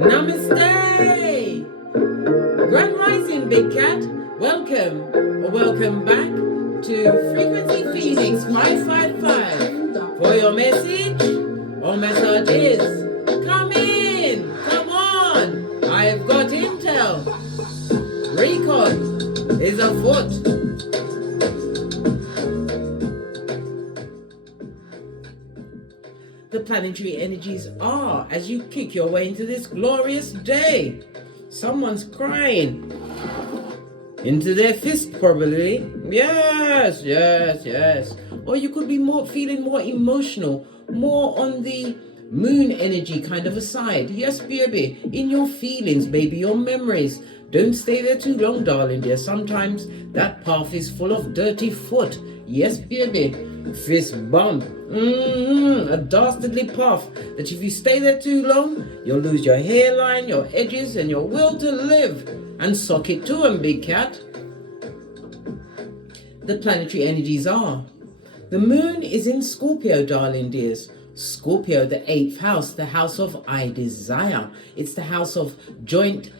Namaste! Grand Rising, Big Cat. Welcome or welcome back to Frequency Phoenix 555 for your message or messages. Come in, come on. I've got intel. Recon is afoot. The planetary energies are as you kick your way into this glorious day. Someone's crying into their fist, probably. Yes. Or you could be feeling more emotional, more on the moon energy kind of a side. Yes, baby, in your feelings, baby, your memories. Don't stay there too long, darling dear. Sometimes that path is full of dirty foot. Yes, baby. Fist bump. A dastardly path that if you stay there too long, you'll lose your hairline, your edges, and your will to live. And sock it to 'em, big cat. The planetary energies are. The moon is in Scorpio, darling dears. Scorpio, the 8th house, the house of I desire. It's the house of joint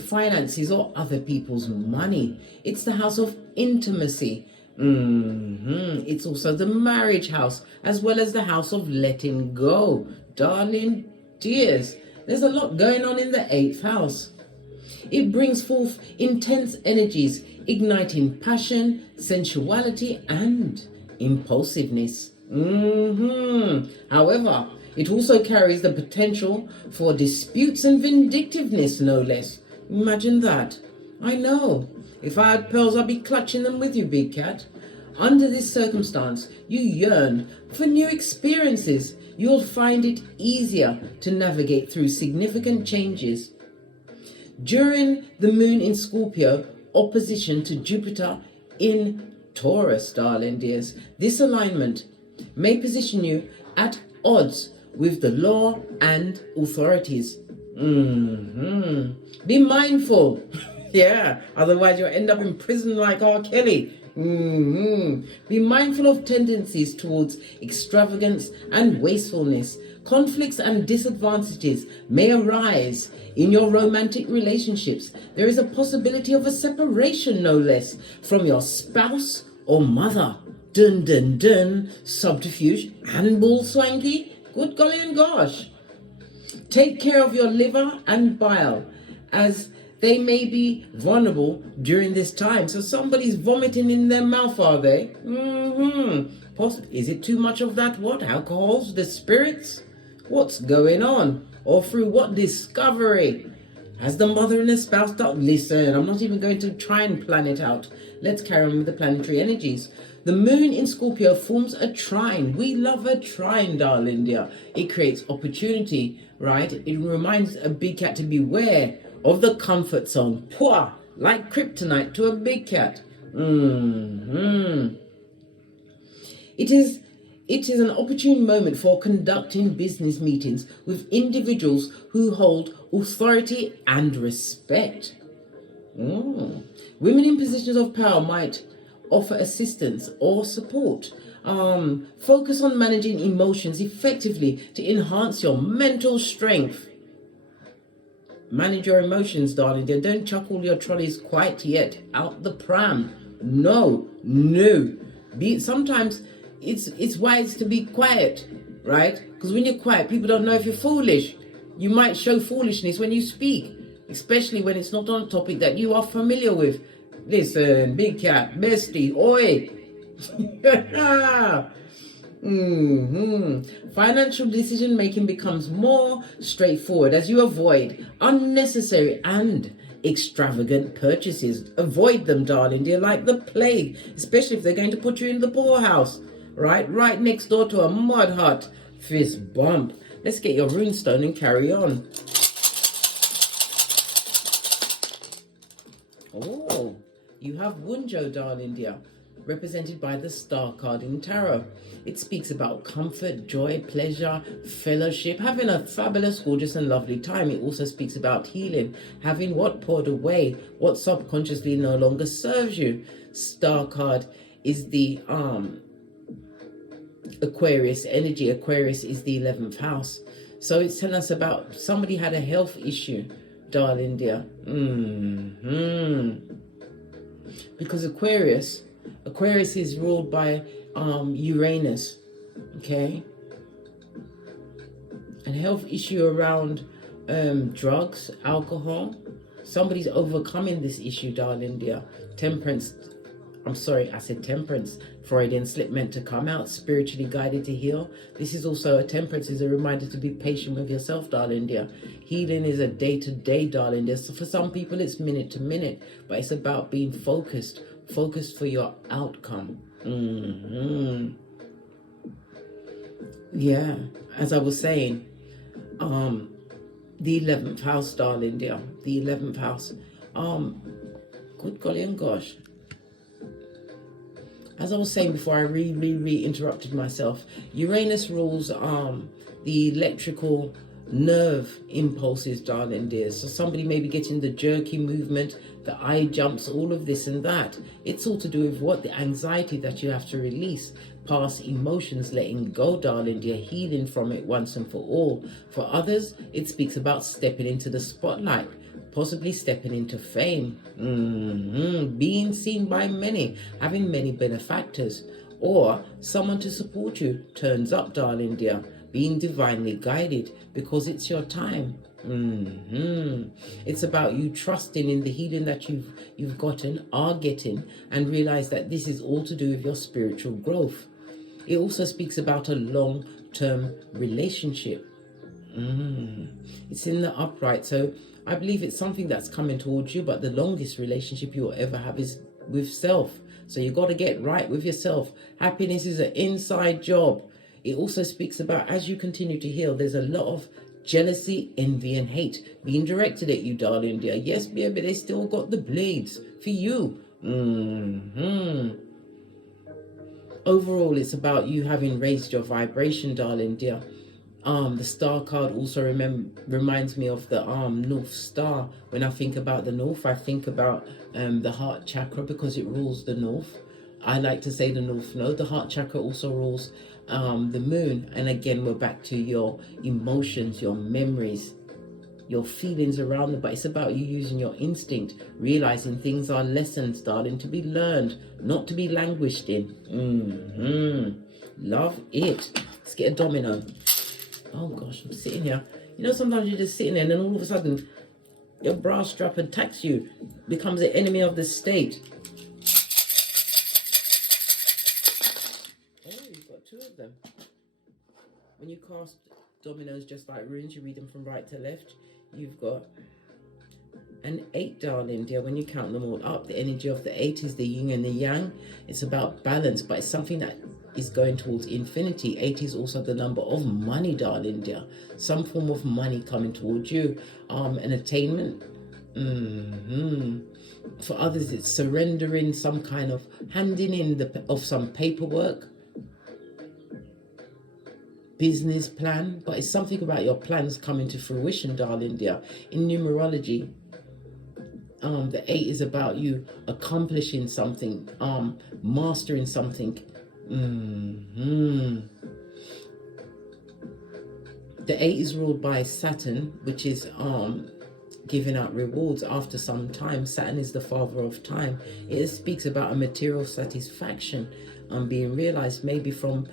finances or other people's money. It's the house of intimacy. It's also the marriage house, as well as the house of letting go. Darling dears, there's a lot going on in the 8th house. It brings forth intense energies, igniting passion, sensuality, and impulsiveness. However, it also carries the potential for disputes and vindictiveness, no less. Imagine that. I know. If I had pearls, I'd be clutching them with you, big cat. Under this circumstance, you yearn for new experiences. You'll find it easier to navigate through significant changes. During the moon in Scorpio, opposition to Jupiter in Taurus, darling dears, this alignment may position you at odds with the law and authorities. Be mindful. Yeah, otherwise you'll end up in prison like R. Kelly. Be mindful of tendencies towards extravagance and wastefulness. Conflicts and disadvantages may arise in your romantic relationships. There is a possibility of a separation, no less, from your spouse or mother. Dun dun dun. Subterfuge and bull swanky. Good golly and gosh. Take care of your liver and bile, as they may be vulnerable during this time. So somebody's vomiting in their mouth, are they? Is it too much of that? What? Alcohols? The spirits? What's going on? Or through what discovery? Has the mother and the spouse thought, listen, I'm not even going to try and plan it out. Let's carry on with the planetary energies. The moon in Scorpio forms a trine. We love a trine, darling dear. It creates opportunity, right? It reminds a big cat to beware of the comfort zone. Pwah! Like kryptonite to a big cat. It is an opportune moment for conducting business meetings with individuals who hold authority and respect. Women in positions of power might offer assistance or support. Focus on managing emotions effectively to enhance your mental strength. Manage your emotions, darling dear. Don't chuck all your trolleys quite yet out the pram. No. Sometimes it's wise to be quiet, right? Because when you're quiet, people don't know if you're foolish. You might show foolishness when you speak, especially when it's not on a topic that you are familiar with. Listen, big cat, bestie, oi. Financial decision making becomes more straightforward as you avoid unnecessary and extravagant purchases. Avoid them, darling dear, like the plague, especially if they're going to put you in the poorhouse, right next door to a mud hut. Fist bump. Let's get your runestone and carry on. Oh, you have Wunjo, darling dear, represented by the Star card in Tarot. It speaks about comfort, joy, pleasure, fellowship, having a fabulous, gorgeous and lovely time. It also speaks about healing, having what poured away, what subconsciously no longer serves you. Star card is the Aquarius energy. Aquarius is the 11th house. So it's telling us about somebody had a health issue, darling dear. Because Aquarius is ruled by Uranus, okay? And health issue around drugs, alcohol. Somebody's overcoming this issue, darling dear. Temperance, I'm sorry, I said temperance. Freudian slip meant to come out, spiritually guided to heal. This is also a temperance, is a reminder to be patient with yourself, darling dear. Healing is a day-to-day, darling dear. So for some people, it's minute to minute, but it's about being focused for your outcome. Yeah, as I was saying, the 11th house, darling dear, the 11th house. Good golly and gosh. As I was saying before, I interrupted myself. Uranus rules the electrical nerve impulses, darling dear. So somebody may be getting the jerky movement, the eye jumps, all of this and that. It's all to do with what? The anxiety that you have to release. Past emotions, letting go, darling dear, healing from it once and for all. For others, it speaks about stepping into the spotlight, possibly stepping into fame, being seen by many, having many benefactors, or someone to support you turns up, darling dear, being divinely guided because it's your time. It's about you trusting in the healing that you've gotten, are getting, and realize that this is all to do with your spiritual growth. It also speaks about a long-term relationship. It's in the upright, so I believe it's something that's coming towards you, but the longest relationship you'll ever have is with self. So you got to get right with yourself. Happiness is an inside job. It also speaks about, as you continue to heal, there's a lot of jealousy, envy, and hate being directed at you, darling dear. Yes, baby, they still got the blades for you. Overall, it's about you having raised your vibration, darling dear. The star card also reminds me of the North Star. When I think about the North, I think about the heart chakra because it rules the North. I like to say the North Node. The heart chakra also rules the moon. And again, we're back to your emotions, your memories, your feelings around them. But it's about you using your instinct, realizing things are lessons, darling, to be learned, not to be languished in. Love it. Let's get a domino. Oh gosh, I'm sitting here. You know, sometimes you're just sitting there and then all of a sudden your bra strap attacks you, becomes the enemy of the state. Oh, you've got two of them. When you cast dominoes just like runes, you read them from right to left. You've got an 8, darling dear. When you count them all up, the energy of the 8 is the yin and the yang. It's about balance, but it's something that is going towards infinity. 8 is also the number of money, darling dear. Some form of money coming towards you. An attainment. For others, it's surrendering, some kind of handing in of some paperwork, business plan. But it's something about your plans coming to fruition, darling dear. In numerology, the 8 is about you accomplishing something, mastering something. The 8 is ruled by Saturn, which is giving out rewards after some time. Saturn is the father of time. It speaks about a material satisfaction being realized, maybe from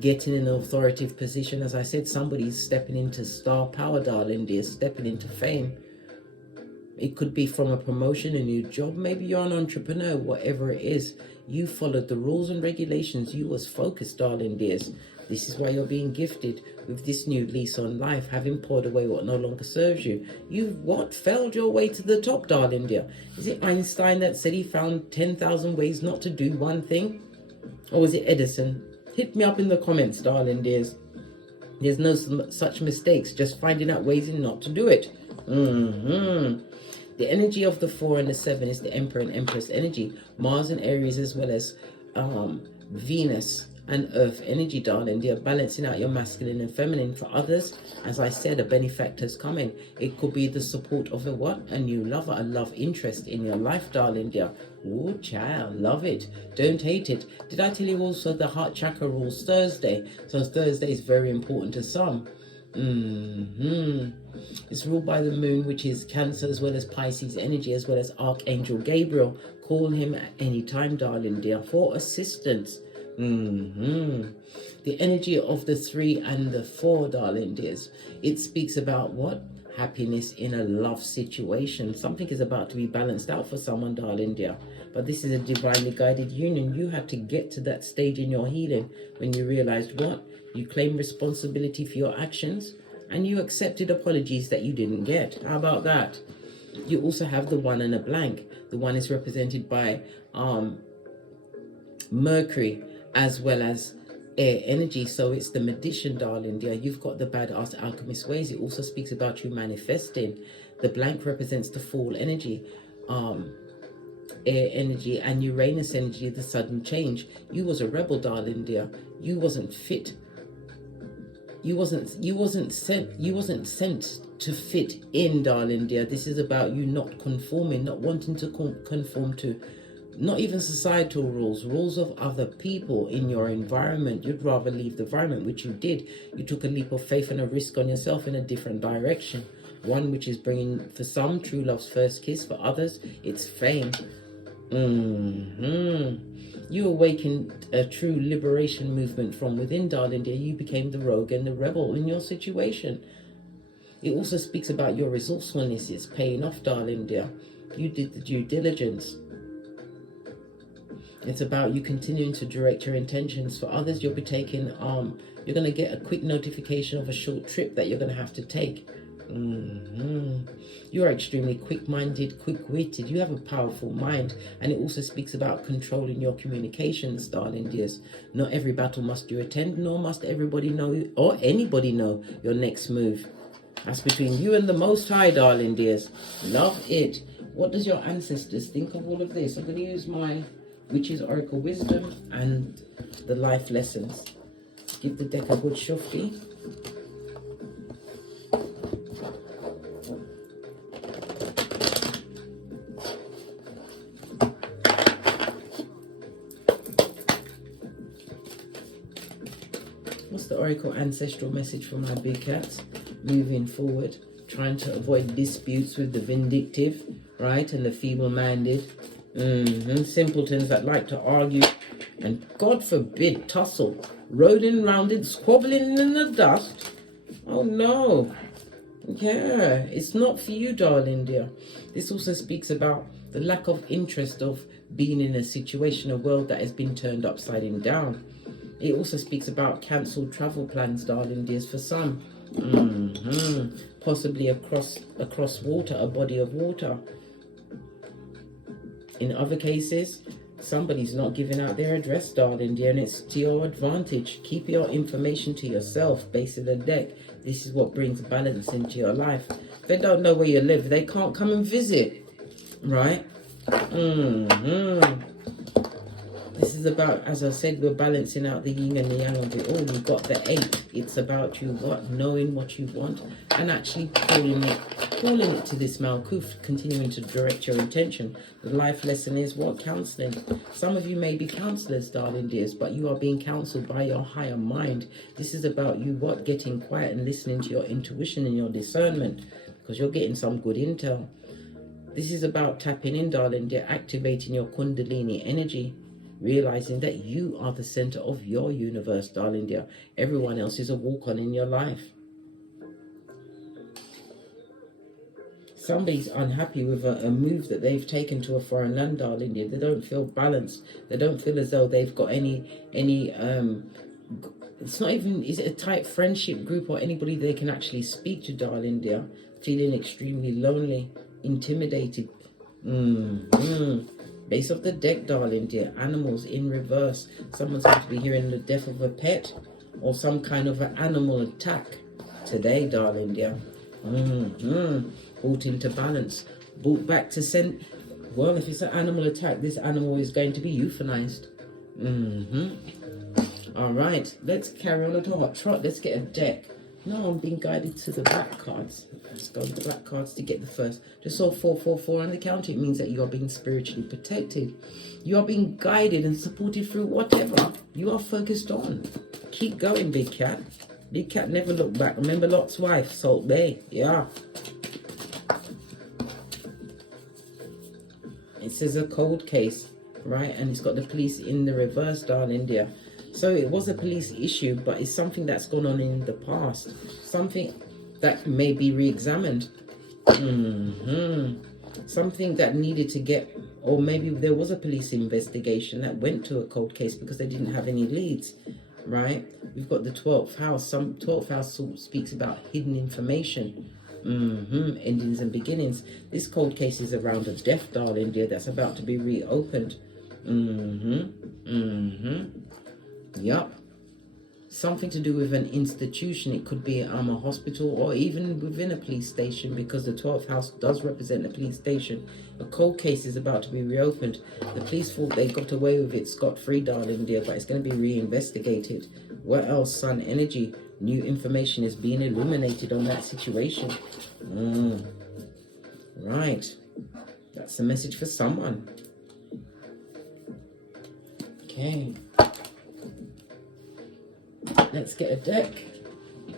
getting an authoritative position. As I said, somebody's stepping into star power, darling dear, stepping into fame. It could be from a promotion, a new job. Maybe you're an entrepreneur, whatever it is. You followed the rules and regulations. You was focused, darling dears. This is why you're being gifted with this new lease on life, having poured away what no longer serves you. You've failed your way to the top, darling dear. Is it Einstein that said he found 10,000 ways not to do one thing? Or was it Edison? Hit me up in the comments, darling dears. There's no such mistakes, just finding out ways in not to do it. The energy of the 4 and the 7 is the Emperor and Empress energy. Mars and Aries, as well as Venus and Earth energy, darling dear, balancing out your masculine and feminine. For others, as I said, a benefactor's coming. It could be the support of a new lover, a love interest in your life, darling dear. Oh, child, love it. Don't hate it. Did I tell you also the heart chakra rules Thursday? So Thursday is very important to some. It's ruled by the moon, which is Cancer as well as Pisces energy, as well as Archangel Gabriel. Call him at any time, darling dear, for assistance. The energy of the 3 and the 4, darling dears, it speaks about what? Happiness in a love situation. Something is about to be balanced out for someone, darling dear. But this is a divinely guided union. You had to get to that stage in your healing when you realized what? You claim responsibility for your actions and you accepted apologies that you didn't get. How about that? You also have the 1 and a blank. The 1 is represented by Mercury as well as air energy, so it's the magician, darling dear. You've got the badass alchemist ways. It also speaks about you manifesting. The blank represents the fall energy, air energy, and Uranus energy, the sudden change. You was a rebel, darling dear. You wasn't fit. You wasn't sent to fit in, darling dear. This is about you not conforming, not wanting to conform to not even societal rules of other people in your environment. You'd rather leave the environment, which you did. You took a leap of faith and a risk on yourself in a different direction. One which is bringing, for some, true love's first kiss. For others, it's fame. You awakened a true liberation movement from within, darling dear. You became the rogue and the rebel in your situation. It also speaks about your resourcefulness. It's paying off, darling dear. You did the due diligence. It's about you continuing to direct your intentions. For others, you'll be taking, you're going to get a quick notification of a short trip that you're going to have to take. You are extremely quick-minded, quick-witted. You have a powerful mind. And it also speaks about controlling your communications, darling dears. Not every battle must you attend, nor must everybody know or anybody know your next move. That's between you and the Most High, darling dears. Love it. What does your ancestors think of all of this? I'm going to use my Witch's Oracle Wisdom and the life lessons. Give the deck a good shufti. What's the Oracle ancestral message for my big cats? Moving forward, trying to avoid disputes with the vindictive, right, and the feeble-minded. Simpletons that like to argue and, God forbid, tussle, rolling round it, squabbling in the dust. Oh no. Yeah, it's not for you, darling dear. This also speaks about the lack of interest of being in a situation, a world that has been turned upside down. It also speaks about cancelled travel plans, darling dears, for some. Possibly across water, a body of water. In other cases, somebody's not giving out their address, darling dear, and it's to your advantage. Keep your information to yourself, base of the deck. This is what brings balance into your life. If they don't know where you live, they can't come and visit, right? This is about, as I said, we're balancing out the yin and the yang of it all. You've got the 8. It's about you knowing what you want and actually calling it to this Malkuth, continuing to direct your intention. The life lesson is what? Counseling. Some of you may be counselors, darling dears, but you are being counseled by your higher mind. This is about you getting quiet and listening to your intuition and your discernment, because you're getting some good intel. This is about tapping in, darling dear, activating your Kundalini energy. Realizing that you are the center of your universe, darling dear. Everyone else is a walk-on in your life. Somebody's unhappy with a move that they've taken to a foreign land, darling dear. They don't feel balanced. They don't feel as though they've got any it's not even, is it a tight friendship group or anybody they can actually speak to, darling dear. Feeling extremely lonely, intimidated. Base of the deck, darling dear. Animals in reverse. Someone's going to be hearing the death of a pet or some kind of an animal attack today, darling dear. Brought into balance. Brought back to scent. Well, if it's an animal attack, this animal is going to be euthanized. All right, let's carry on at a hot trot. Let's get a deck. No, I'm being guided to the black cards. Let's go with the black cards to get the first. Just saw 444 on the count. It means that you are being spiritually protected. You are being guided and supported through whatever you are focused on. Keep going, big cat. Big cat never looked back. Remember Lot's wife, Salt Bay? Yeah. It says a cold case, right? And it's got the police in the reverse, darling dear. So it was a police issue, but it's something that's gone on in the past. Something that may be re-examined. Something that needed to get, or maybe there was a police investigation that went to a cold case because they didn't have any leads, right? We've got the 12th house. Some 12th house speaks about hidden information. Endings and beginnings. This cold case is around a death, darling dear, that's about to be reopened. Yup. Something to do with an institution. It could be a hospital or even within a police station, because the 12th house does represent a police station. A cold case is about to be reopened. The police thought they got away with it scot-free, darling dear, but it's going to be re-investigated. What else? Sun energy. New information is being illuminated on that situation. Right. That's the message for someone. Okay. Let's get a deck.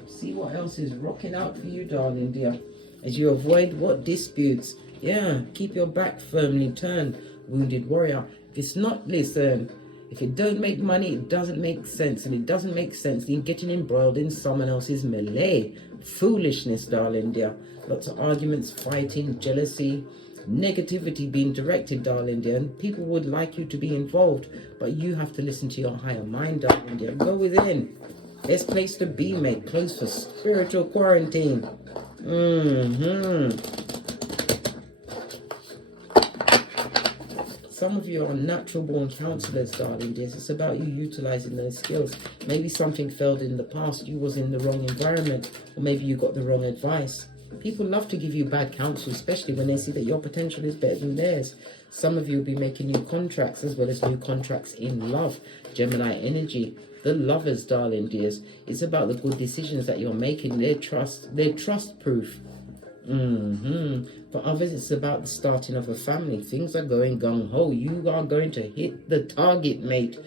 See what else is rocking out for you, darling dear. As you avoid what disputes. Yeah, keep your back firmly turned, wounded warrior. If it's not, listen, if it don't make money, it doesn't make sense. And it doesn't make sense in getting embroiled in someone else's melee. Foolishness, darling dear. Lots of arguments, fighting, jealousy, negativity being directed, darling dear. And people would like you to be involved, but you have to listen to your higher mind, darling dear. Go within. Best place to be, mate. Close for spiritual quarantine. Some of you are natural born counselors, darling dears. It's about you utilizing those skills. Maybe something failed in the past. You was in the wrong environment, or maybe you got the wrong advice. People love to give you bad counsel, especially when they see that your potential is better than theirs. Some of you will be making new contracts, as well as new contracts in love. Gemini energy. The lovers, darling dears. It's about the good decisions that you're making. They're trust proof. For others, it's about the starting of a family. Things are going gung-ho. You are going to hit the target, mate.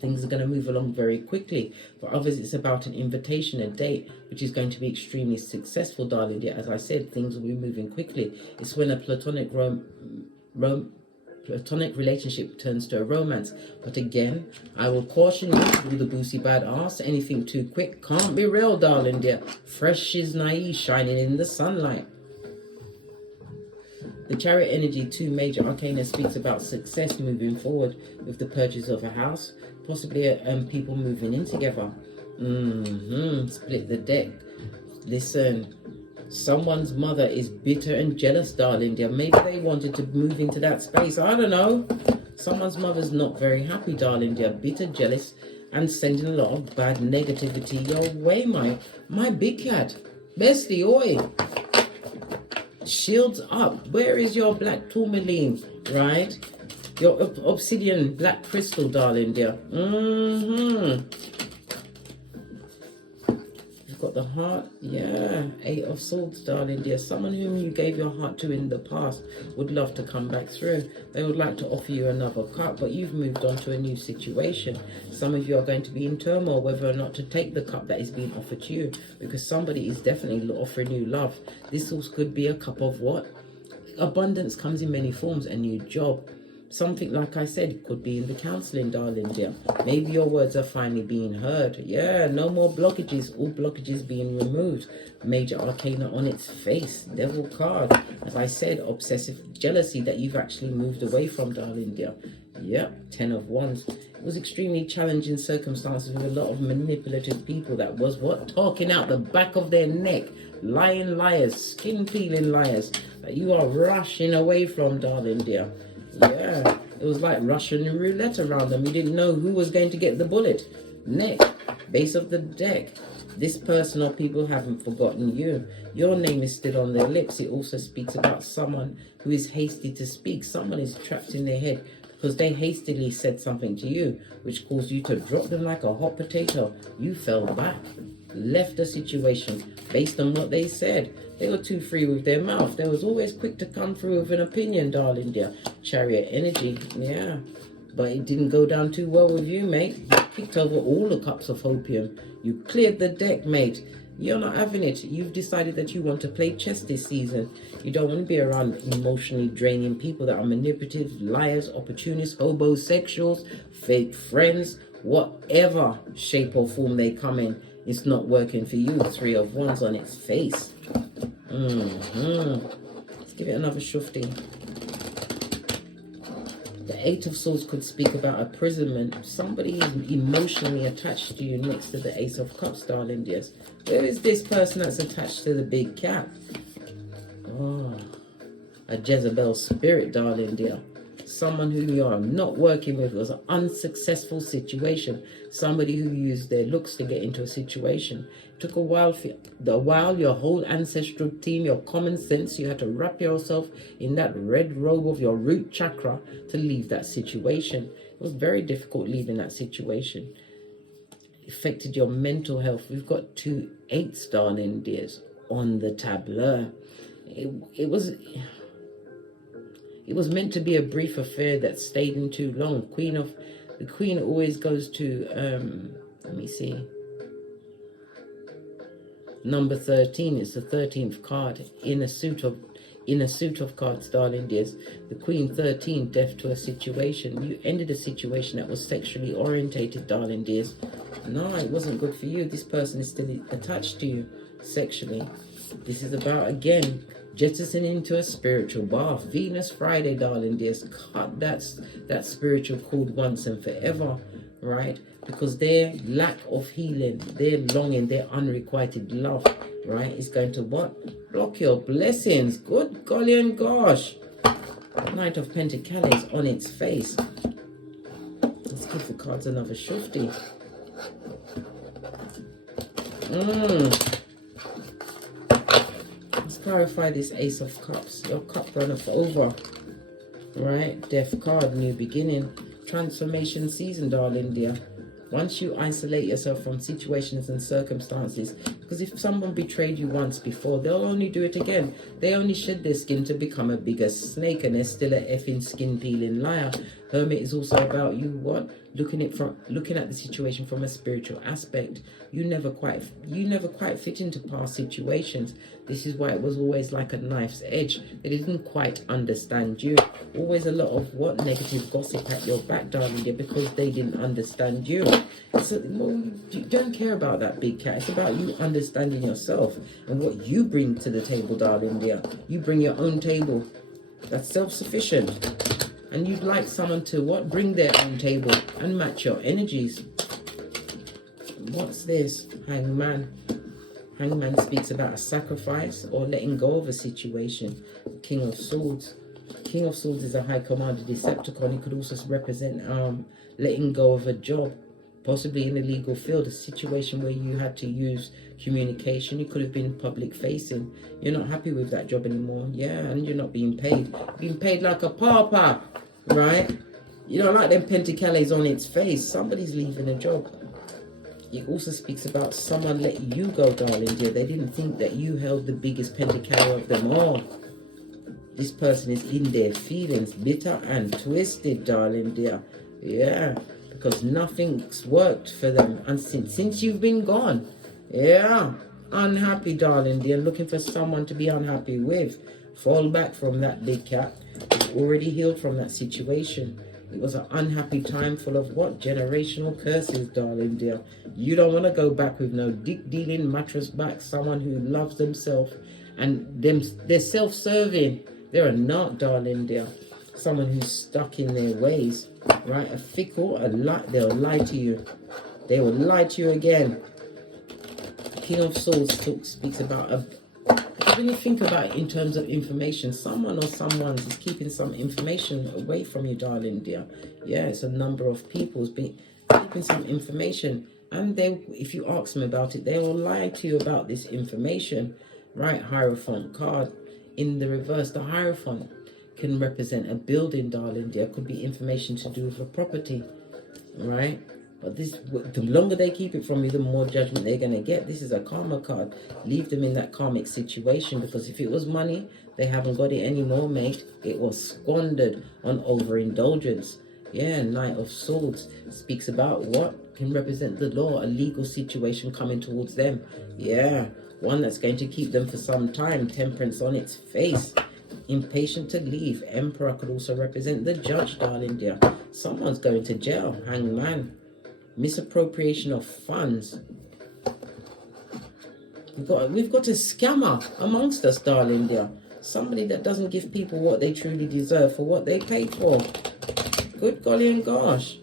Things are going to move along very quickly. For others, it's about an invitation, a date, which is going to be extremely successful, darling dear. As I said, things will be moving quickly. It's when a platonic platonic relationship turns to a romance. But again, I will caution you, do the boosy bad ass. Anything too quick can't be real, darling dear. Fresh is naive, shining in the sunlight. The Chariot energy, 2 major arcana, speaks about success moving forward with the purchase of a house, possibly people moving in together. Split the deck. Listen, someone's mother is bitter and jealous, darling dear. Maybe they wanted to move into that space. I don't know. Someone's mother's not very happy, darling dear. Bitter, jealous, and sending a lot of bad negativity your way, my big cat. Bestie, oi. Shields up. Where is your black tourmaline, right? Your obsidian black crystal, darling dear. You've got the heart. Yeah. 8 of Swords, darling dear. Someone whom you gave your heart to in the past would love to come back through. They would like to offer you another cup, but you've moved on to a new situation. Some of you are going to be in turmoil whether or not to take the cup that is being offered to you, because somebody is definitely offering you love. This also could be a cup of what? Abundance comes in many forms. A new job. Something, like I said, could be in the counseling, darling dear. Maybe your words are finally being heard. Yeah, no more blockages. All blockages being removed. Major arcana on its face. Devil card. As I said, obsessive jealousy that you've actually moved away from, darling dear. Yeah, 10 of Wands. It was extremely challenging circumstances with a lot of manipulative people that was what? Talking out the back of their neck. Lying liars. Skin peeling liars. That you are rushing away from, darling dear. Yeah, it was like Russian roulette around them. You didn't know who was going to get the bullet. Neck, base of the deck. This person or people haven't forgotten you. Your name is still on their lips. It also speaks about someone who is hasty to speak. Someone is trapped in their head because they hastily said something to you, which caused you to drop them like a hot potato. You fell back, left the situation based on what they said. They were too free with their mouth. They was always quick to come through with an opinion, darling dear. Chariot energy, yeah. But it didn't go down too well with you, mate. picked over all the cups of opium. You cleared the deck, mate. You're not having it. You've decided that you want to play chess this season. You don't want to be around emotionally draining people that are manipulative, liars, opportunists, homosexuals, fake friends, whatever shape or form they come in. It's not working for you. 3 of Wands on its face. Let's give it another shufti. The 8 of Swords could speak about imprisonment. Somebody is emotionally attached to you next to the Ace of Cups, darling dears. Where is this person that's attached to the big cat? Oh, a Jezebel spirit, darling dear. Someone who you are not working with. It was an unsuccessful situation. Somebody who used their looks to get into a situation. It took a while, your whole ancestral team, your common sense, you had to wrap yourself in that red robe of your root chakra to leave that situation. It was very difficult leaving that situation. It affected your mental health. We've got 2 8s, darling dears, on the tableau. It was meant to be a brief affair that stayed in too long. The Queen always goes to, let me see, number 13. It's the 13th card in a suit of cards, darling dears. The Queen 13, death to a situation. You ended a situation that was sexually orientated, darling dears. No, it wasn't good for you. This person is still attached to you sexually. This is about, again, jettisoning into a spiritual bath. Venus Friday, darling dears. Cut that spiritual cord once and forever, right? Because their lack of healing, their longing, their unrequited love, right, is going to what? Block your blessings. Good golly and gosh. Knight of Pentacles on its face. Let's give the cards another shufti. Let's clarify this Ace of Cups. Your cup runneth over. Right? Death card, new beginning. Transformation season, darling dear. Once you isolate yourself from situations and circumstances, because if someone betrayed you once before, they'll only do it again. They only shed their skin to become a bigger snake, and they're still an effing skin peeling liar. Hermit is also about you what? Looking at the situation from a spiritual aspect. You never quite fit into past situations. This is why it was always like a knife's edge. They didn't quite understand you. Always a lot of what? Negative gossip at your back, darling dear, because they didn't understand you. So, well, you don't care about that big cat. It's about you understanding yourself and what you bring to the table, darling dear. You bring your own table. That's self-sufficient. And you'd like someone to what? Bring their own table and match your energies. What's this? Hangman. Hangman speaks about a sacrifice or letting go of a situation. King of Swords. King of Swords is a high commander Decepticon. It could also represent letting go of a job, possibly in the legal field, a situation where you had to use communication. You could have been public facing. You're not happy with that job anymore. Yeah, and you're not being paid. Being paid like a pauper, right? You don't like them pentacles on its face. Somebody's leaving a job. It also speaks about someone letting you go, darling dear. They didn't think that you held the biggest pentacle of them all. This person is in their feelings, bitter and twisted, darling dear. Yeah, because nothing's worked for them. And since you've been gone, yeah, unhappy, darling dear, looking for someone to be unhappy with. Fall back from that big cat. It's already healed from that situation. It was an unhappy time full of what? Generational curses, darling dear. You don't want to go back with no dick-dealing mattress back. Someone who loves themselves and they're self-serving. They're not, darling dear. Someone who's stuck in their ways, right? A fickle, they'll lie to you. They will lie to you again. King of Swords speaks about when you think about it in terms of information, someone or someone's is keeping some information away from you, darling dear. Yeah, it's a number of people's keeping some information, and if you ask them about it, they will lie to you about this information, right? Hierophant card in the reverse. The Hierophant can represent a building, darling dear. Could be information to do with a property, right? But the longer they keep it from you, the more judgment they're going to get. This is a karma card. Leave them in that karmic situation, because if it was money, they haven't got it anymore, mate. It was squandered on overindulgence. Yeah, Knight of Swords speaks about what? can represent the law, a legal situation coming towards them. Yeah, one that's going to keep them for some time. Temperance on its face. Impatient to leave. Emperor could also represent the judge, darling dear. Someone's going to jail. Hangman. Misappropriation of funds. We've got a scammer amongst us, darling dear. Somebody that doesn't give people what they truly deserve for what they paid for. Good golly and gosh.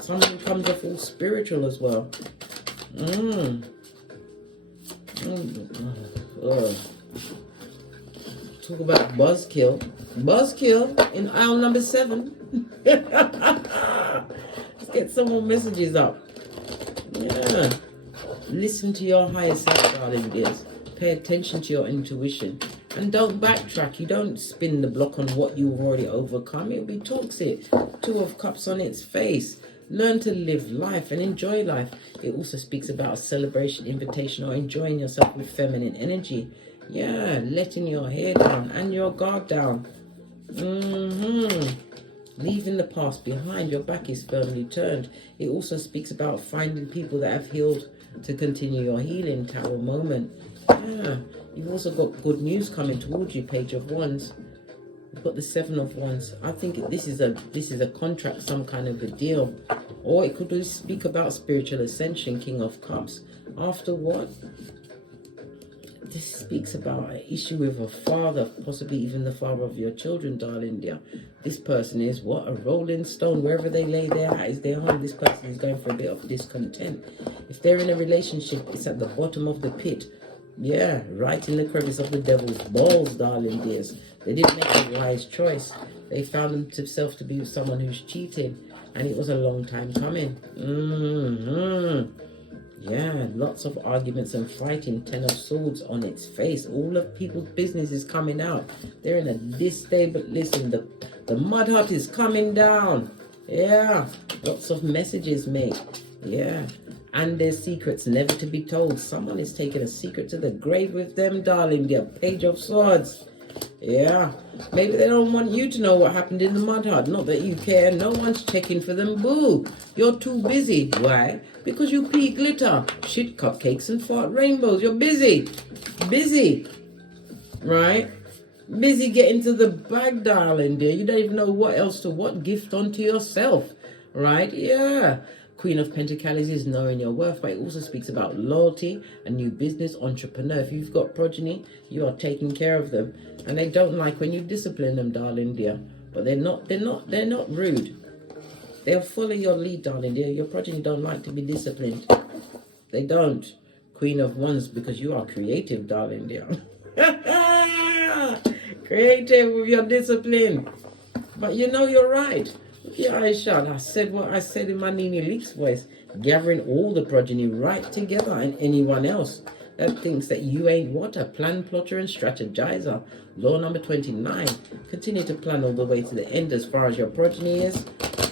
Somebody comes off all spiritual as well. Talk about buzzkill. Buzzkill in aisle number 7. Let's get some more messages up. Yeah. Listen to your higher self, darling dears. Pay attention to your intuition. And don't backtrack. You don't spin the block on what you've already overcome. It'll be toxic. 2 of Cups on its face. Learn to live life and enjoy life. It also speaks about a celebration, invitation, or enjoying yourself with feminine energy. Yeah, letting your hair down and your guard down. Leaving the past behind. Your back is firmly turned. It also speaks about finding people that have healed to continue your healing. Tower moment. Yeah, you've also got good news coming towards you. Page of Wands. You've got the 7 of Wands. I think this is a contract, some kind of a deal, or it could speak about spiritual ascension. King of Cups. After what? This speaks about an issue with a father, possibly even the father of your children, darling dear. This person is what? A rolling stone. Wherever they lay their hat is their home. This person is going for a bit of discontent. If they're in a relationship, it's at the bottom of the pit. Yeah, right in the crevice of the devil's balls, darling dears. They didn't make a wise choice. They found themselves to be with someone who's cheating, and it was a long time coming. Yeah, lots of arguments and fighting. 10 of Swords on its face. All of people's business is coming out. They're in a distable. Listen, the mud hut is coming down. Yeah, lots of messages made. Yeah, and their secrets never to be told. Someone is taking a secret to the grave with them, darling dear. Page of Swords. Yeah, maybe they don't want you to know what happened in the mud hut. Not that you care. No one's checking for them. Boo. You're too busy. Why? Because you pee glitter, shit cupcakes and fart rainbows. You're busy. Busy. Right? Busy getting to the bag, darling dear. You don't even know what else to gift onto yourself. Right? Yeah. Queen of Pentacles is knowing your worth, but it also speaks about loyalty, a new business, entrepreneur. If you've got progeny, you are taking care of them, and they don't like when you discipline them, darling dear. But they're not rude. They'll follow your lead, darling dear. Your progeny don't like to be disciplined. They don't. Queen of Wands, because you are creative, darling dear. Creative with your discipline. But you know you're right. Yeah, I shall. I said what I said in my Nene Leaks voice. Gathering all the progeny right together, and anyone else that thinks that you ain't what? A plan, plotter and strategizer. Law number 29. Continue to plan all the way to the end as far as your progeny is,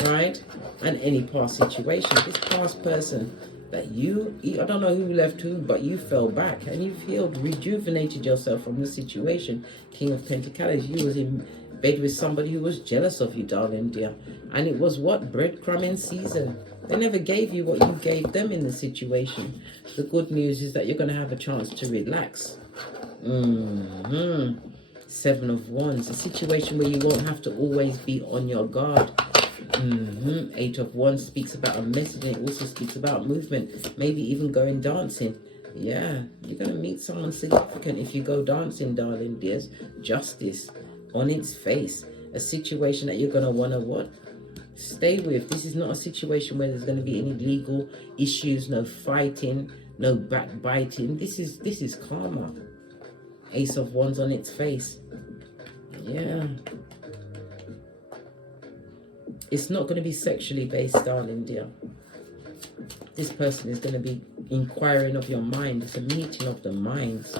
right? And any past situation. This past person that I don't know who left who, but you fell back and you've healed, rejuvenated yourself from the situation. King of Pentacles, you was in bed with somebody who was jealous of you, darling dear. And it was what? Breadcrumbing season. They never gave you what you gave them in the situation. The good news is that you're going to have a chance to relax. 7 of Wands. A situation where you won't have to always be on your guard. 8 of Wands speaks about a message. It also speaks about movement. Maybe even going dancing. Yeah, you're going to meet someone significant if you go dancing, darling dears. Justice on its face. A situation that you're going to want to what? Stay with. This is not a situation where there's going to be any legal issues, no fighting, no backbiting. This is karma. Ace of Wands on its face. Yeah. It's not going to be sexually based, darling dear. This person is going to be inquiring of your mind. It's a meeting of the minds.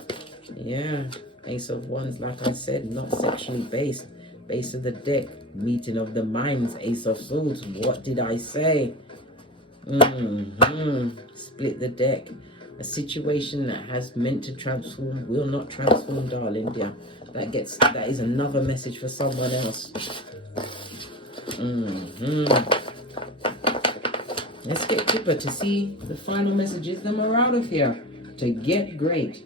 Yeah. Ace of Wands, like I said, not sexually based. Base of the deck, meeting of the minds. Ace of Swords, what did I say? Split the deck. A situation that has meant to transform will not transform, darling dear. That is another message for someone else. Let's get Kipper to see the final messages. Then we're out of here to get great.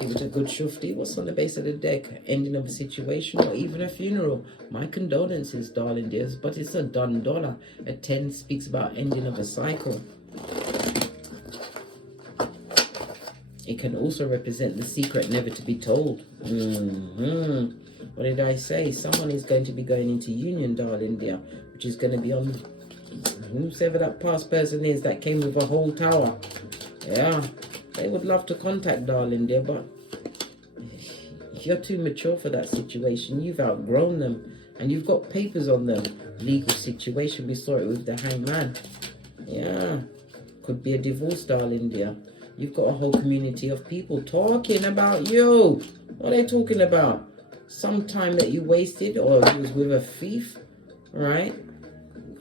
Give it a good shufti. What's on the base of the deck? Ending of a situation or even a funeral. My condolences, darling dears, but it's a done dollar. A 10 speaks about ending of a cycle. It can also represent the secret never to be told. What did I say? Someone is going to be going into union, darling dear, which is going to be on whoever that past person is that came with a whole tower. Yeah, they would love to contact, darling dear, but you're too mature for that situation. You've outgrown them, and you've got papers on them. Legal situation, we saw it with the hangman. Yeah, could be a divorce, darling dear. You've got a whole community of people talking about you. What are they talking about? Some time that you wasted, or you was with a thief, right?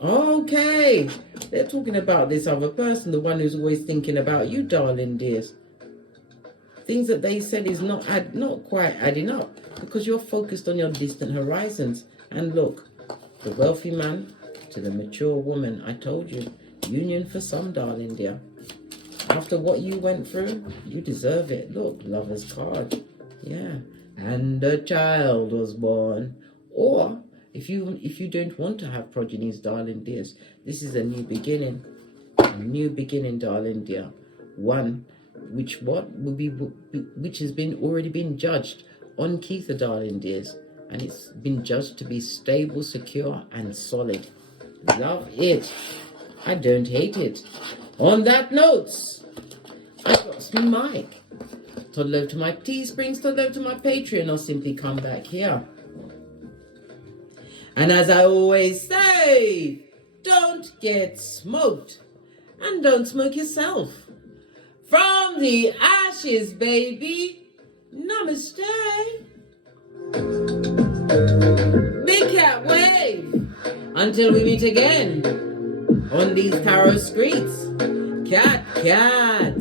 Okay, they're talking about this other person, the one who's always thinking about you, darling dears. Things that they said is not quite adding up, because you're focused on your distant horizons. And look, the wealthy man to the mature woman. I told you, union for some, darling dear. After what you went through, you deserve it. Look, lover's card. Yeah. And a child was born. Or if you don't want to have progenies, darling dears, this is a new beginning. A new beginning, darling dear. One which has already been judged on Keitha, darling dears, and it's been judged to be stable, secure, and solid. Love it. I don't hate it. On that note, I drops me mic. Toddle over to my Teesprings, toddle over to my Patreon, or simply come back here. And as I always say, don't get smoked, and don't smoke yourself. From the ashes, baby, namaste. Big cat wave. Until we meet again on these tarot streets. Cat, cat.